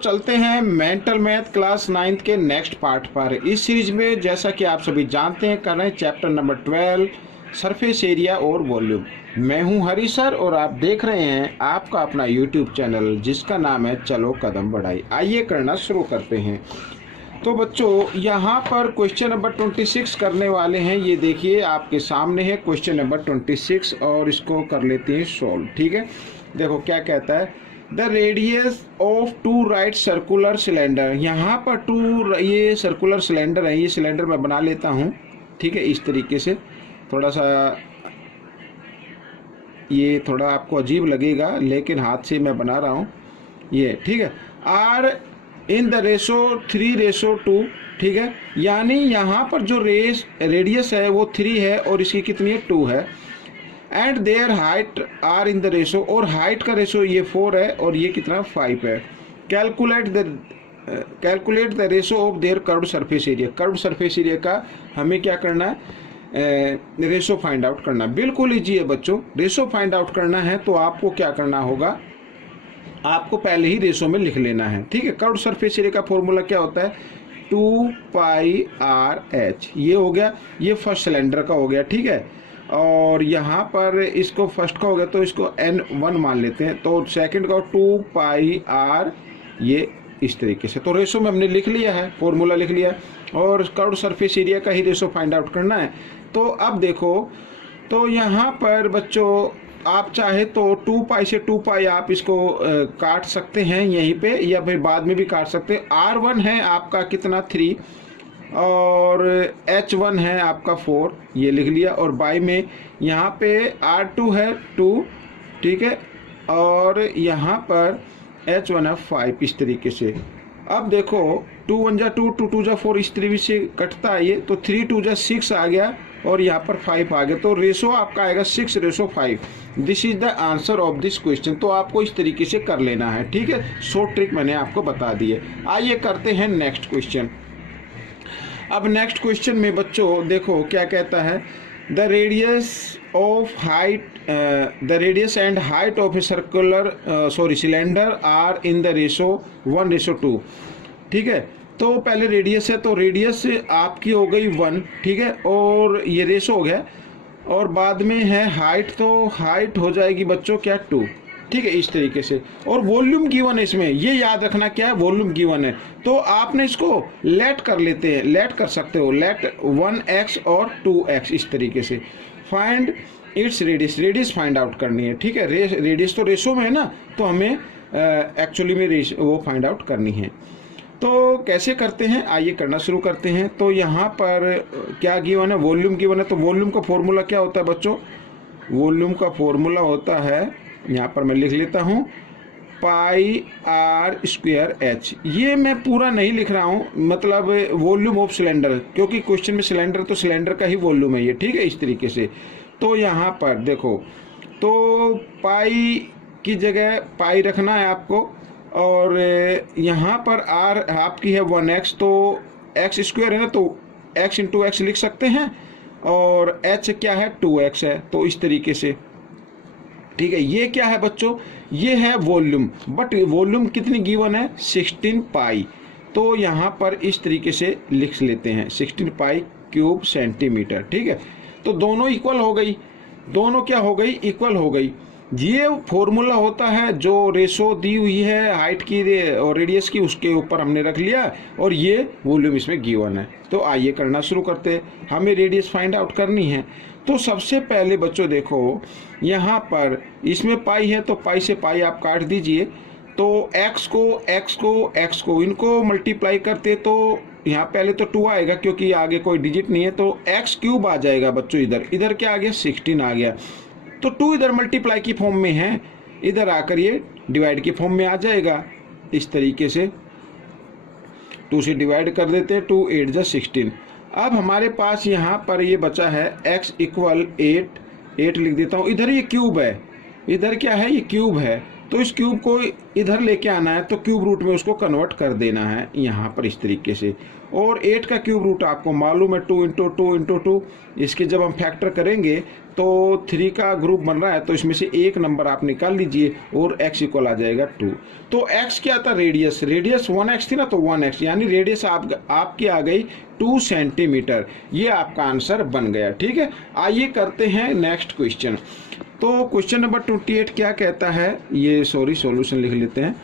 चलते हैं mental math class 9th के नेक्स्ट पार्ट पर। इस सीरीज में जैसा कि आप सभी जानते हैं कर रहे हैं चैप्टर नंबर 12 सरफेस एरिया और वॉल्यूम। मैं हूं हरी सर और आप देख रहे हैं आपका अपना यूट्यूब चैनल जिसका नाम है चलो कदम बढ़ाई। आइए करना शुरू करते हैं। तो बच्चों यहाँ पर क्वेश्चन नंबर 26 करने वाले हैं। ये देखिए आपके सामने है क्वेश्चन नंबर 26 और इसको कर लेते हैं सॉल्व। ठीक है, देखो क्या कहता है। The radius of two right circular cylinder. यहाँ पर टू ये सर्कुलर सिलेंडर है। ये सिलेंडर मैं बना लेता हूँ, ठीक है, इस तरीके से। थोड़ा सा ये थोड़ा आपको अजीब लगेगा लेकिन हाथ से मैं बना रहा हूँ ये, ठीक है। आर इन द रेशो 3:2, ठीक है। यानी यहाँ पर जो रेडियस है वो 3 है और इसकी कितनी है 2 है। And their height are in the ratio, और हाइट का रेशो ये 4 है और ये कितना 5 है। Calculate the ratio of their curved surface area. Curved surface area का हमें क्या करना है, रेशो फाइंड आउट करना। बिल्कुल ईजी है बच्चों। रेशो फाइंड आउट करना है तो आपको क्या करना होगा, आपको पहले ही रेशो में लिख लेना है, ठीक है। कर्व्ड सरफेस एरिया का फॉर्मूला क्या होता है, 2πr/h। ये हो गया, ये फर्स्ट सिलेंडर का हो गया, ठीक है। और यहाँ पर इसको फर्स्ट का हो गया तो इसको n1 मान लेते हैं। तो सेकंड का 2πr, ये इस तरीके से। तो रेशो में हमने लिख लिया है, फॉर्मूला लिख लिया है और कर्व्ड सरफेस एरिया का ही रेशो फाइंड आउट करना है। तो अब देखो, तो यहाँ पर बच्चों आप चाहे तो 2π से 2π आप इसको काट सकते हैं यहीं पे, या फिर बाद में भी काट सकते हैं। R1 है आपका कितना 3 और H1 है आपका 4, ये लिख लिया। और बाई में यहाँ पे R2 है 2, ठीक है, और यहाँ पर H1 है 5, इस तरीके से। अब देखो 2 1 जा 2, 2 2 जा 4, इस तरीके से कटता है ये। तो 3 2 जा 6 आ गया और यहाँ पर 5 आ गया। तो रेशो आपका आएगा 6:5। This is the answer of this question. तो आपको इस तरीके से कर लेना है, ठीक है। शॉर्ट ट्रिक मैंने आपको बता दी है। आइए करते हैं नेक्स्ट क्वेश्चन। अब नेक्स्ट क्वेश्चन में बच्चों देखो क्या कहता है। The radius and height of a circular cylinder are in the ratio 1:2, ठीक है। तो पहले रेडियस है तो रेडियस आपकी हो गई 1, ठीक है, और ये रेशो हो गया। और बाद में है हाइट, तो हाइट हो जाएगी बच्चों क्या 2, ठीक है, इस तरीके से। और वॉल्यूम गिवन है इसमें, ये याद रखना क्या है, वॉल्यूम गिवन है। तो आपने इसको लेट कर लेते हैं, लेट कर सकते हो, लेट 1x और 2x, इस तरीके से। Find its radius, radius find out करनी है, ठीक है। रेडियस तो रेशो में है ना, तो हमें एक्चुअली में वो फाइंड आउट करनी है। तो कैसे करते हैं, आइए करना शुरू करते हैं। तो यहाँ पर क्या गिवन है, वॉल्यूम गिवन है। तो वॉल्यूम का फॉर्मूला क्या होता है बच्चों, वॉल्यूम का फॉर्मूला होता है, यहाँ पर मैं लिख लेता हूँ, πr²h। ये मैं पूरा नहीं लिख रहा हूँ, मतलब वॉल्यूम ऑफ सिलेंडर, क्योंकि क्वेश्चन में सिलेंडर तो सिलेंडर का ही वॉल्यूम है ये, ठीक है, इस तरीके से। तो यहाँ पर देखो, तो पाई की जगह पाई रखना है आपको, और यहाँ पर r आपकी है 1x, तो x² है ना, तो x × x लिख सकते हैं, और h क्या है 2x है, तो इस तरीके से, ठीक है। ये क्या है बच्चों, ये है वॉल्यूम, बट वॉल्यूम कितनी गिवन है 16π। तो यहाँ पर इस तरीके से लिख लेते हैं 16π³ सेंटीमीटर, ठीक है। तो दोनों इक्वल हो गई, दोनों क्या हो गई, इक्वल हो गई। ये फॉर्मूला होता है जो रेशो दी हुई है हाइट की और रेडियस की, उसके ऊपर हमने रख लिया, और ये वॉल्यूम इसमें गिवन है। तो आइए करना शुरू करते हैं। हमें रेडियस फाइंड आउट करनी है। तो सबसे पहले बच्चों देखो, यहाँ पर इसमें पाई है तो पाई से पाई आप काट दीजिए। तो x को इनको मल्टीप्लाई करते तो यहाँ पहले तो 2 आएगा क्योंकि आगे कोई डिजिट नहीं है, तो x³ आ जाएगा बच्चों। इधर क्या आ गया 16 आ गया। तो 2 इधर मल्टीप्लाई की फॉर्म में है, इधर आकर ये डिवाइड की फॉर्म में आ जाएगा, इस तरीके से। 2 से डिवाइड कर देते हैं, 2 8 जा 16। अब हमारे पास यहाँ पर ये बचा है x = 8 लिख देता हूँ। इधर ये क्यूब है, इधर क्या है, ये क्यूब है, तो इस क्यूब को इधर लेके आना है, तो क्यूब रूट में उसको कन्वर्ट कर देना है यहाँ पर इस तरीके से। और 8 का क्यूब रूट आपको मालूम है 2 इंटू 2 इंटू 2, इसके जब हम फैक्टर करेंगे तो 3 का ग्रुप बन रहा है, तो इसमें से एक नंबर आप निकाल लीजिए और x इक्वल आ जाएगा 2। तो x क्या था, रेडियस 1x थी ना, तो 1x यानी रेडियस आपकी आ गई 2 सेंटीमीटर। ये आपका आंसर बन गया। ठीक है, आइए करते हैं नेक्स्ट क्वेश्चन। तो क्वेश्चन नंबर 28 क्या कहता है, ये सॉल्यूशन लिख लेते हैं।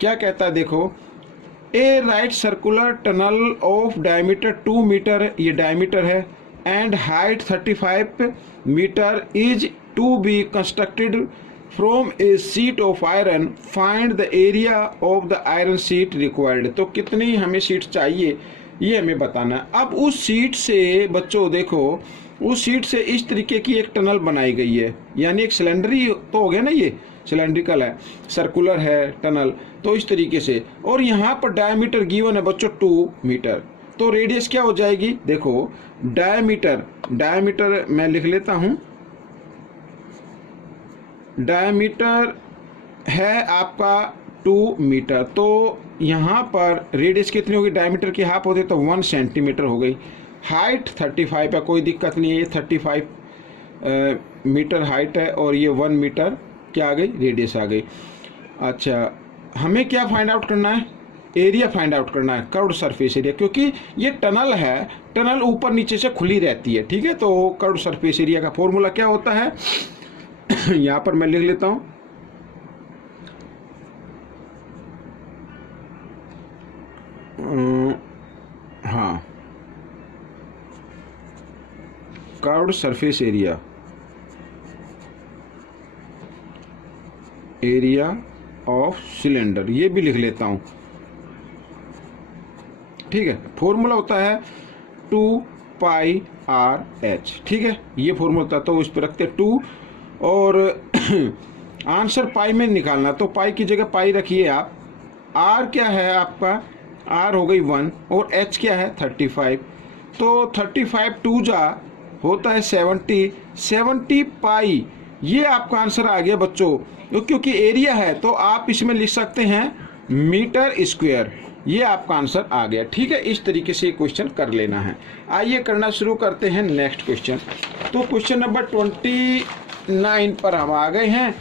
क्या कहता है देखो, a right circular tunnel of diameter 2 metre, ये डायमीटर है, and height 35 metre is to be constructed from a sheet of iron, find the area of the iron sheet required. तो कितनी हमें सीट चाहिए ये हमें बताना है। अब उस सीट से बच्चों देखो, उस सीट से इस तरीके की एक टनल बनाई गई है, यानी एक सिलेंडर ही तो हो गया ना, ये सिलेंड्रिकल है, सर्कुलर है टनल, तो इस तरीके से। और यहाँ पर डायमीटर गिवन है बच्चों 2 मीटर, तो रेडियस क्या हो जाएगी देखो, डायमीटर मैं लिख लेता हूँ, डायमीटर है आपका 2 मीटर, तो यहाँ पर रेडियस कितनी होगी, डायमीटर की हाफ होती है तो 1 सेंटीमीटर हो गई। हाइट 35 है, कोई दिक्कत नहीं है, ये 35 मीटर हाइट है, और ये 1 मीटर क्या आ गई, रेडियस आ गई। अच्छा, हमें क्या फाइंड आउट करना है, एरिया फाइंड आउट करना है, कर्व्ड सरफेस एरिया, क्योंकि ये टनल है, टनल ऊपर नीचे से खुली रहती है। ठीक है, तो कर्व्ड सरफेस एरिया का फॉर्मूला क्या होता है यहाँ पर मैं लिख लेता हूँ, हाँ, curved surface area of cylinder, ये भी लिख लेता हूं। ठीक है, फॉर्मूला होता है 2πr/h। ठीक है, ये फॉर्मूला होता है, तो इस पर रखते 2, और आंसर पाई में निकालना, तो पाई की जगह पाई रखिए आप। r क्या है आपका, r हो गई 1, और h क्या है 35, तो 35 2 जा होता है 70 पाई, ये आपका आंसर आ गया बच्चों। तो क्योंकि एरिया है तो आप इसमें लिख सकते हैं मीटर स्क्वायर, ये आपका आंसर आ गया। ठीक है, इस तरीके से क्वेश्चन कर लेना है। आइए करना शुरू करते हैं नेक्स्ट क्वेश्चन। तो क्वेश्चन नंबर 29 पर हम आ गए हैं,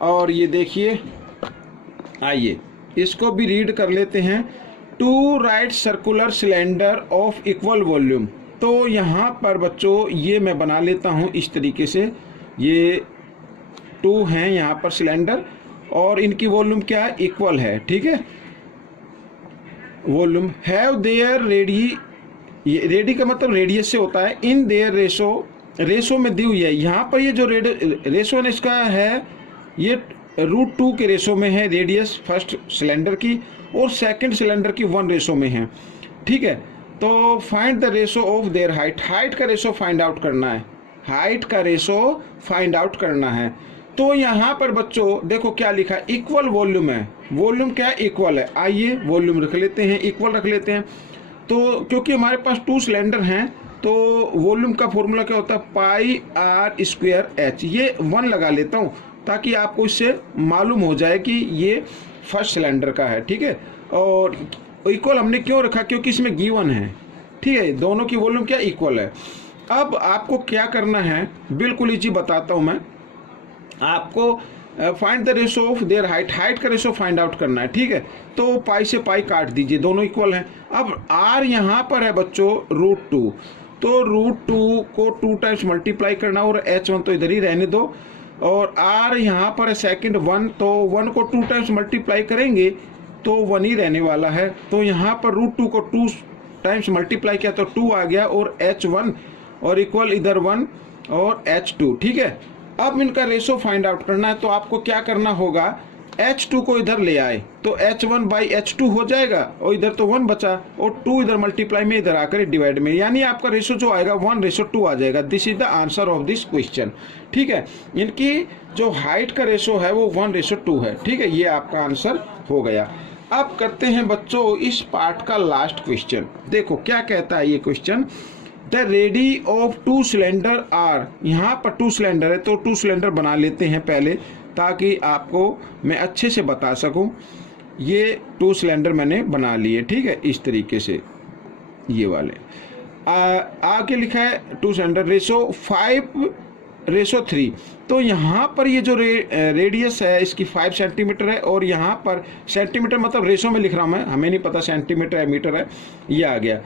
और ये देखिए, आइए इसको भी रीड कर लेते हैं। 2 right circular cylinder of equal volume, तो यहाँ पर बच्चों ये मैं बना लेता हूँ इस तरीके से, ये 2 हैं यहाँ पर सिलेंडर, और इनकी वॉल्यूम क्या है, इक्वल है। ठीक है, वॉल्यूम हैव देयर रेडी का मतलब रेडियस से होता है, इन देयर रेशो में दी हुई है। यहाँ पर ये जो रेशो इसका है, ये √2 के रेशो में है रेडियस फर्स्ट सिलेंडर की, और सेकंड सिलेंडर की 1 रेशो में है। ठीक है, तो find the ratio of their height का रेशो फाइंड आउट करना है, हाइट का रेशो फाइंड आउट करना है। तो यहाँ पर बच्चों देखो क्या लिखा है, इक्वल वॉल्यूम है, वॉल्यूम क्या है, इक्वल है। आइए वॉल्यूम रख लेते हैं, इक्वल रख लेते हैं। तो क्योंकि हमारे पास 2 सिलेंडर हैं, तो वॉल्यूम का फॉर्मूला क्या होता है, πr²h, ये 1 लगा लेता हूँ ताकि आपको इससे मालूम हो जाए कि ये फर्स्ट सिलेंडर का है। ठीक है, और इक्वल हमने क्यों रखा, क्योंकि इसमें गिवन है। ठीक है, दोनों की वॉल्यूम क्या इक्वल है। अब आपको क्या करना है, बिल्कुल इजी बताता हूं मैं आपको, find the ratio of their height का रेशो फाइंड आउट करना है। ठीक है, तो पाई से पाई काट दीजिए, दोनों इक्वल हैं। अब r यहाँ पर है बच्चों √2, तो √2 को 2 टाइम्स मल्टीप्लाई करना, और h1 तो इधर ही रहने दो, और r यहाँ पर है सेकंड 1, तो 1 को 2 टाइम्स मल्टीप्लाई करेंगे तो 1 ही रहने वाला है। तो यहाँ पर √2 को 2 टाइम्स मल्टीप्लाई किया तो 2 आ गया, और h1 और इक्वल इधर 1 और h2। ठीक है, अब इनका रेशो फाइंड आउट करना है, तो आपको क्या करना होगा, h2 को इधर ले आए तो h1/h2 हो जाएगा, और इधर तो 1 बचा, और 2 इधर मल्टीप्लाई में इधर आकर डिवाइड में, यानी आपका रेशो जो आएगा 1:2 आ जाएगा। This is the answer of this question. ठीक है, इनकी जो हाइट का रेशो है वो 1:2 है। ठीक है, ये आपका आंसर हो गया। अब करते हैं बच्चों इस पार्ट का लास्ट क्वेश्चन। देखो क्या कहता है ये क्वेश्चन, the radii of 2 cylinder are, यहाँ पर 2 सिलेंडर है तो 2 सिलेंडर बना लेते हैं पहले। ताकि आपको मैं अच्छे से बता सकूं। ये 2 सिलेंडर मैंने बना लिए, ठीक है, इस तरीके से ये वाले। आगे लिखा है 2 सिलेंडर रेशो 5:3। तो यहाँ पर ये जो रेडियस है इसकी 5 सेंटीमीटर है, और यहाँ पर सेंटीमीटर मतलब रेशो में लिख रहा हूँ मैं, हमें नहीं पता सेंटीमीटर है मीटर है, ये आ गया।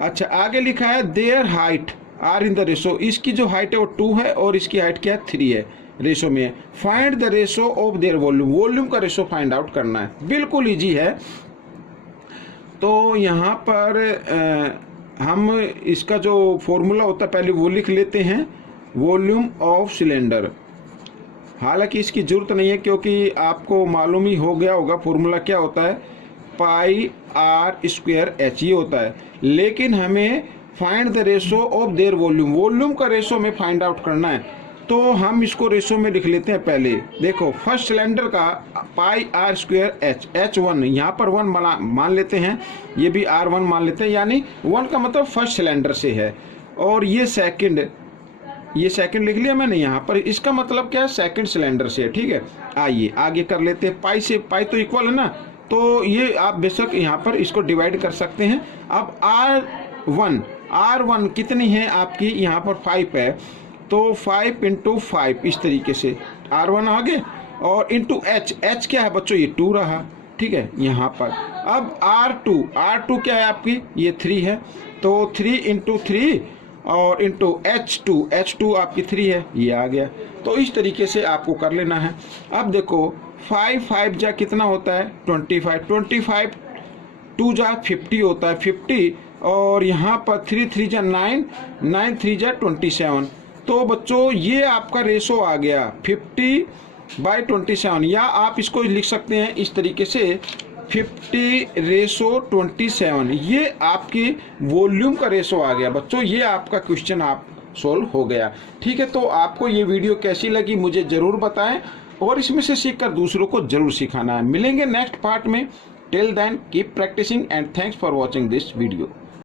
अच्छा, आगे लिखा है their height are in the ratio. इसकी जो हाइट है वो 2 है और इसकी हाइट क्या है 3 है, रेशो में है। Find the ratio of there volume, volume का रेशो फाइंड आउट करना है, बिल्कुल ईजी है। तो यहाँ पर हम इसका जो फॉर्मूला होता है पहले वो लिख लेते हैं, वॉल्यूम ऑफ सिलेंडर। हालांकि इसकी ज़रूरत नहीं है क्योंकि आपको मालूम ही हो गया होगा फॉर्मूला क्या होता है, पाई आर स्क्वायर एच ये होता है। लेकिन हमें find the ratio of there volume, volume का रेशो में फाइंड आउट करना है। तो हम इसको रेशो में लिख लेते हैं पहले। देखो फर्स्ट सिलेंडर का पाई आर स्क्वायर एच, H1 यहाँ पर 1 मान लेते हैं, ये भी R1 मान लेते हैं, यानी 1 का मतलब फर्स्ट सिलेंडर से है। और ये सेकंड लिख लिया मैंने यहाँ पर, इसका मतलब क्या है सेकंड सिलेंडर से है, ठीक है। आइए आगे कर लेते हैं, पाई से पाई तो इक्वल है ना, तो ये आप बेशक यहाँ पर इसको डिवाइड कर सकते हैं। अब R1 कितनी है आपकी, यहाँ पर 5 है, तो 5 × 5 इस तरीके से R1 आगे, और इंटू H क्या है बच्चों, ये 2 रहा, ठीक है यहाँ पर। अब R2 क्या है आपकी, ये 3 है, तो 3 × 3 और इंटू H2 आपकी 3 है, ये आ गया। तो इस तरीके से आपको कर लेना है। अब देखो 5 जा कितना होता है 25 2 जा 50 होता है 50, और यहाँ पर 3 जा 9 3 जा 27। तो बच्चों ये आपका रेशो आ गया 50/27, या आप इसको लिख सकते हैं इस तरीके से 50:27। ये आपकी वॉल्यूम का रेशो आ गया बच्चों। ये आपका क्वेश्चन आप सोल्व हो गया, ठीक है। तो आपको ये वीडियो कैसी लगी मुझे ज़रूर बताएं, और इसमें से सीखकर दूसरों को ज़रूर सिखाना है। मिलेंगे नेक्स्ट पार्ट में। Till then keep practising and thanks for watching this video.